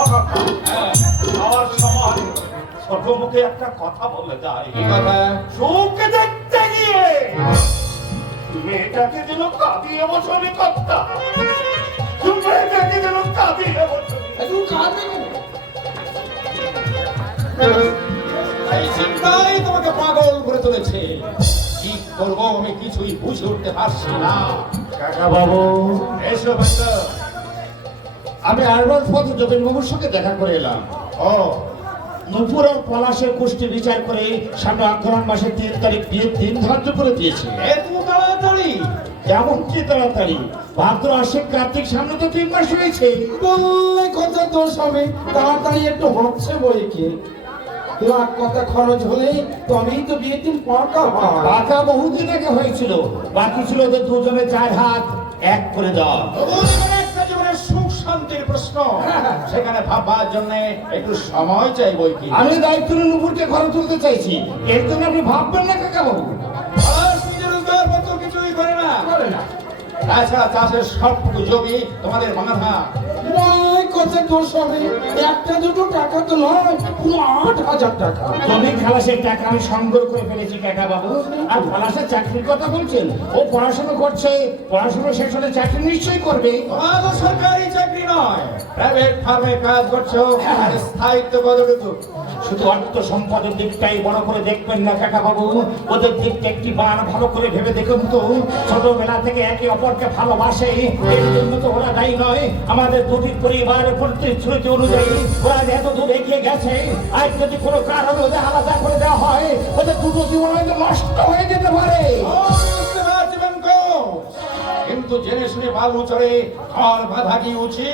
আমার ছোট একটা কথা বলে যায় দেখতে গিয়ে মেয়েটাকে যেন কাঁদিয়ে বসনি কর্তা মেয়েটাকে যেন কাঁদিয়ে বসনি এই চিন্তাই তোমাকে পাগল করে তুলেছে। কি করব আমি কিছুই বুঝে উঠতে পারছি না। কাকা বাবু। এসো আমি অ্যাডভান্স পথে যতীন বাবুর সঙ্গে দেখা করে এলাম। ও নুপুর আর পলাশের কুষ্টি বিচার করে সামনে অগ্রহণ মাসের তিন তারিখ বিয়ের দিন ধার্য করে দিয়েছে। তাড়াতাড়ি। কেমন কি তাড়াতাড়ি? ভাদ্র আশ্বিন কার্তিক সামনে তো তিন মাস হয়েছে বললে কথা দোষ হবে তাড়াতাড়ি একটু হচ্ছে বই কি লাখ কথা খরচ হলে তবেই তো বিয়ের দিন পাকা হয়। পাকা বহুদিন আগে হয়েছিল। বাকি ছিল ওদের দুজনে চার হাত এক করে দেওয়া। শান্তির প্রশ্ন। সেখানে ভাববার জন্য একটু সময় চাই বই কি আমি দায়িত্ব নিয়ে নুপুরকে ঘরে তুলতে চাইছি। এর জন্য আপনি ভাববেন না কাকা বাবু? কিছুই করে না। করে না। তাছাড়া চাষের সবটুকু জমি তোমাদের বাঁধা। বললে তোর সাথে একটা দুটো টাকা তো নয় পুরো আট হাজার টাকা। জমি খালাসের টাকা আমি সংগ্রহ করে ফেলেছি কাকা বাবু আর খালাসের চাকরির কথা বলছেন? ও পড়াশোনা করছে পড়াশোনা শেষ হলে চাকরি নিশ্চয়ই করবে। সরকারি চাকরি নয়। আর ওদের ভালো আমাদের দুটি প্রতিশ্রুতি অনুযায়ী ওরা এত দূর এগিয়ে গেছে। আর যদি কোনো কারণে ওদের আলাদা করে দেওয়া হয়, ওদের দুটো জীবন হয়তো নষ্ট হয়ে যেতে পারে। কিন্তু জেনে শুনে বাবু চড়ে, ঘর বাঁধা কি উচিত?